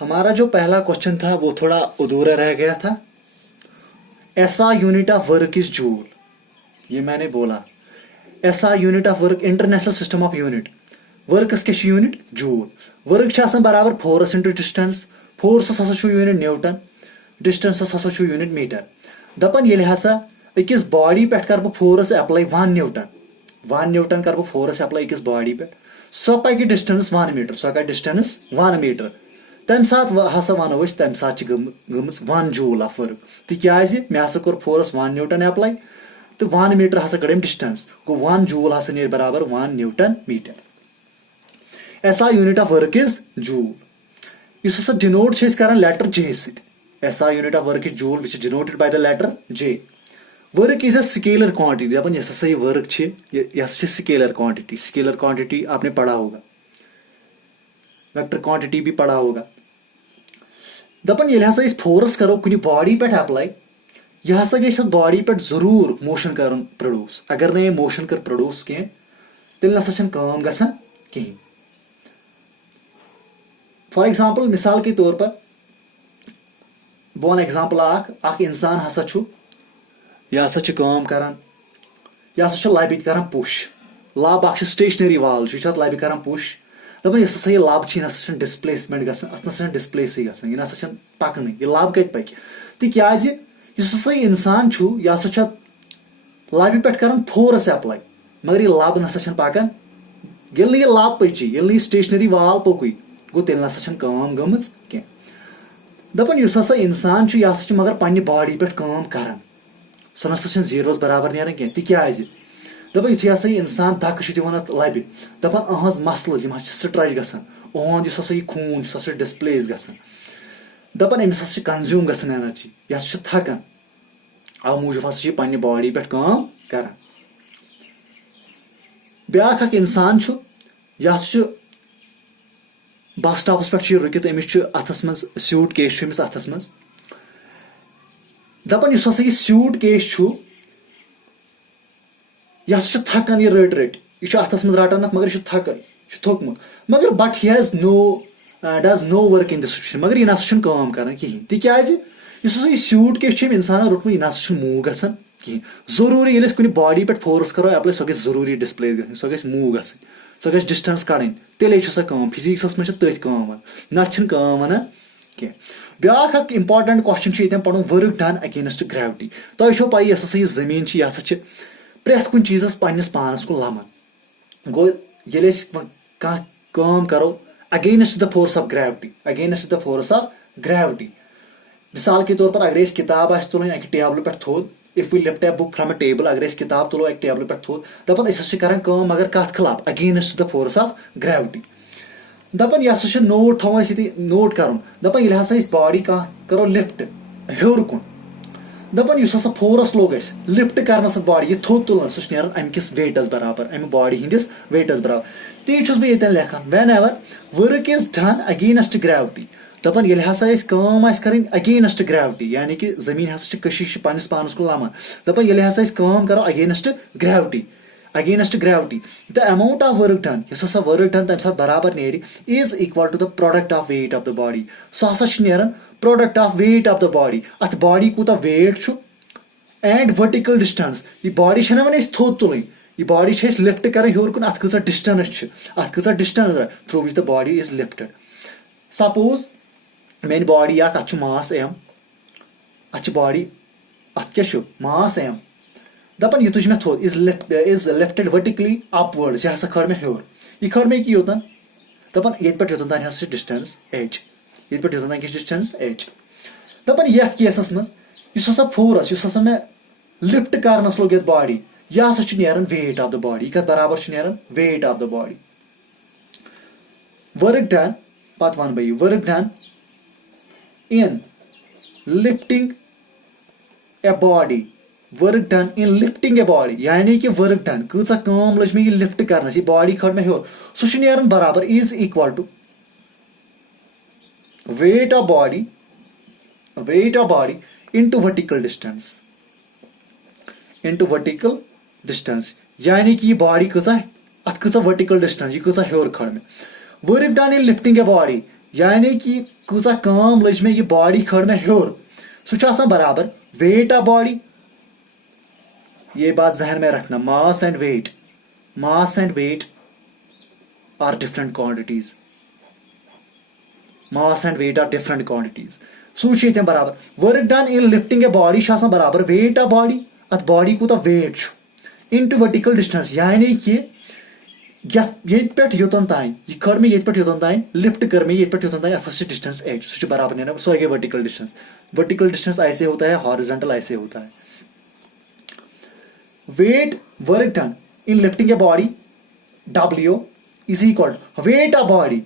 हमारा जो पहला क्वेश्चन था वो थोड़ा अधूरा रह गया था। ऐसा unit of work is joule, ये मैंने बोला। ऐसा unit of work international system of unit वर्कस के यूनिट जूल। वर्क बराबर फोर्स इंटू डिस्टेंस, फोर्स हसा यूनिट न्यूटन, डिस्टेंस हसा यूनिट मीटर। दपन ये हसा अकिस बॉडी पे कर बह फोर्स अप्लाई 1 न्यूटन कर बह फोर्स अप्लाई अकिस बॉडी पे, सो पकि डिस्टेंस 1 मीटर, सो कर डिस्टेंस 1 मीटर। तम सात हसा वनो तम सात गमस 1 जूल ऑफ वर्क, तिकाज मे हसा कोर फोर्स 1 न्यूटन अप्लाई तो 1 मीटर हसा कड़म डिस्टेंस, गो 1 जूल हसा नीर बराबर 1 न्यूटन मीटर। ऐसा unit of work is joule. इस हसा डिनोट छे करन लेटर जे सत। ऐसा unit of work is joule which is denoted by the letter J. Work is a scalar quantity. दपन ये हसा ये वर्क छे, ये स्केलर क्वांटिटी। स्केलर क्वांटिटी आपने पढ़ा होगा, वेक्टर क्वांटिटी भी पढ़ा होगा। दपन ये हसा इस फोर्स करो कुछ बॉडी पे अप्लाई, यह हसा गई बॉडी पे जरूर मोशन कर प्रोड्यूस। अगर ने मोशन कर प्रोड्यूस कह तेल नसा काम गसान कहीं। फॉर एग्जांपल मिसाल के तौर पर बह वन एग्जांपल अख इंसान हसा छु, यह हसा काम करान, यह हसा लबि करान पुश। लब अख स्टेशनरी वाल यह लबि करान पुश। दपन इस हसा यह लब यह नसा डिस्प्लेसमेंट गसान, अत नसा डिस्प्लेस गसान, यह नसा पकन, यह लब कत पक तिकाज इस हसा इंसान छु, यह हसा लबि पे करान फोर्स अप्लाई, मगर यह लब नसा पकान। ये यह लब पची, ये स्टेशनरी वाल पकुई, गो तेल नसा काम गमज कह। दपन इस हसा इंसान छु, यह हसा मगर पन्ने बॉडी पे काम करान, सो नसा जीरोस बराबर नेरान कह। तिकाज दपन यु हसा इंसान धक् दिवान अत लबि, दपन अहज मसल्स यम स्ट्रेच गसान, ओहद इस हसा खून सह डिस्प्लेस गसान। दपन अमिस हसा कंज्यूम गसान एनर्जी, यह हसा थकान, अव मूजूब हसा पन्ने बॉडी पे काम करान। ब्याख अख इंसान छु, यह हसा बस स्टॉपस पे रुकित, अमिस अथस मज सूट केस अमिस अथस मज। दपन इस हसा सूट केस छु, यह हसा थकान, यह रट रट, यह अथस मज रटान मगर यह थकान, यह थोकमुत, मगर but he has does no work in this situation, मगर यह नसा काम करान कहीं। तिकाज इस हसा सूट केस इंसान रोटमुत, यह नसा मूव गसान कहीं। जरूरी ये कुछ बॉडी पे फोर्स करो अप्लाई, सो जरूरी डिस्प्लेस गई, सो मूव गई, सो डिस्टेंस कड़न, तेल सो काम। फिजिक्स मज तथ काम नत काम वन कह। ब्याख अख इंपॉर्टेंट क्वेश्चन ये पढ़ो, वर्क डन अगेंस्ट ग्रेविटी। तुम छो पाई यह हसा जमीन यह हसा प्रेथ कुछ चीजस पन्नस पानस को लमन। गो ये काम करो against the force of gravity, against the force of gravity. मिसाल के तौर पर अगर किताब तुलन अक टेबल पे थोद, if we lift a book from a table, अगर किताब तुलो अक टेबल पे थोद, दपन कर काम मगर कत खिलाफ, against the force of gravity. दपन यह हसा नोट थो नोट कर, दपन ये हसा बॉडी करो लिफ्ट हेर कुन, दपन इस हसा फोर्स लोग लिफ्ट करनस बॉडी यह थोद तुलन, सह नेरान अम किस वेटस बराबर, अम बॉडी हंदिस वेटस बराबर। ती छुस बह ये लेखान, whenever work is done against gravity. दपन ये हसा काम कर अगेंस्ट ग्रेविटी, यानी कि जमीन हसा कशिश पन्नस पानस को लमन, दपन ये हसा काम करो against gravity, against gravity. The amount of work done, इस हसा वर्क डन तम साथ बराबर नेरी is equal to the product of weight of the body. So हसा नेरान product of weight of the body, अत बॉडी कूता वेट छु एंड वर्टिकल डिस्टेंस। यह बॉडी छना वन थोद तुलन, यह बॉडी लिफ्ट कर हेर कुन, अत कचा डिस्टेंस, अत कचा distance through which the body is lifted. Suppose main body अत मास एम, अत बॉडी अत क्या मास एम, दपन यह तुझ मे थोद इज लिफ्टेड वर्टिकली अपवर्ड, यह हसा खड़ मे हेर, यह खड़ मे योतन, दपन ये पे योतन तान हसा डिस्टेंस एच, ये पे योतन तान डिस्टेंस एच। दपन यथ केसस मज इस हसा फोर्स इस हसा मे लिफ्ट करनस लोग ये बॉडी, यह हसा नेरान वेट ऑफ द बॉडी, कत बराबर नेरान weight of the body. Work done पत वन बह work done in lifting a body, work done in lifting a body, यानी कि वर्क डन कचा काम लज मे लिफ्ट करनस, यह बॉडी खड़ मे हेर, सह नेरान बराबर is equal to weight of body into vertical distance, into vertical distance, यानी कि यह बॉडी कचा अत कचा वर्टिकल डिस्टेंस, यह कचा हेर खड़ मे। Work done in lifting a body यानी कि कूचा काम लज मे यह बॉडी खड़ मे हर सह बराबर वेट ऑफ बॉडी। ये बात जहन में रखना, mass and weight are different quantities, mass and weight are different quantities. सह बराबर work done in lifting a body बराबर वेट ऑफ बॉडी, अत बॉडी कूता वेट इनटू वर्टिकल डिस्टेंस, यानी कि योतन तान यह खड़ मे योतन तान लिफ्ट कर मे योतन तान अत डिस्टेंस एच सह बराबर नेना सो गई वर्टिकल डिस्टेंस। वर्टिकल डिस्टेंस ऐसे होता है, हॉरिजॉन्टल ऐसे होता है। Weight work done in lifting a body W is equal weight of body,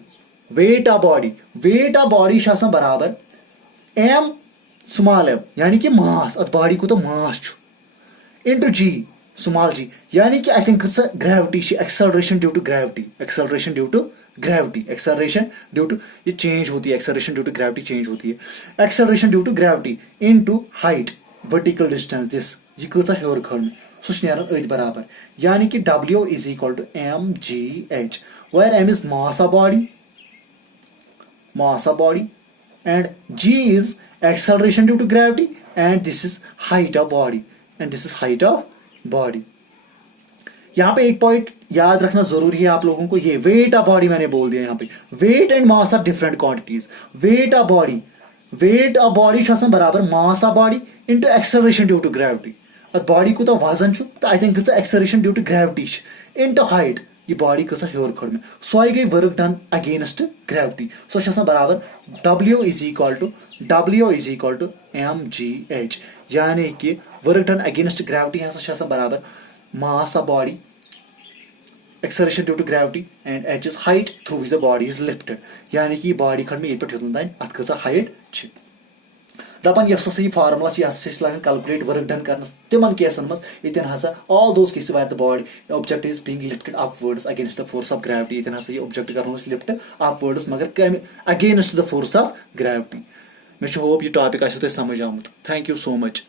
weight of body बराबर m स्मॉल m, यानी कि मास अत बॉडी को तो mass into g small g, यानी कि I think gravity acceleration due to gravity, acceleration due to ये change होती है, acceleration due to gravity change होती है, acceleration due to gravity into height vertical distance this यह कूचा हर खड़ सह अथ बराबर, यानी कि W is equal to mgh, where m is mass of body and g is acceleration due to gravity and this is height of body, यहाँ पे एक पॉइंट याद रखना जरूरी है आप लोगों को, ये वेट ऑफ बॉडी मैंने बोल दिया यहाँ पे, weight and mass are different quantities. Weight of body बराबर mass of body into acceleration due to gravity, body कूता वजन तो I think acceleration due to gravity into height यह बॉडी कसा हर खड़ मे सो गई work done against gravity, so बराबर W is equal to mgh, यानी कि वर्क डन अगेंस्ट ग्रेविटी बराबर mass of body acceleration due to gravity and h is height through which the body is lifted, यानी कि body खड़ मे ये योतन तान अत कसा हाइट दपान यह फार्मुला लगान कैलकुलेट वर्क डन कर तिमन केसन मज all those cases where the body object is being lifted upwards against the force of gravity, ये ऑब्जेक्ट कर लिफ्ट अपवर्ड्स मगर कम against the force of gravity. मे होप यह टॉपिक आसो तुम समझ आमुत। Thank you so much.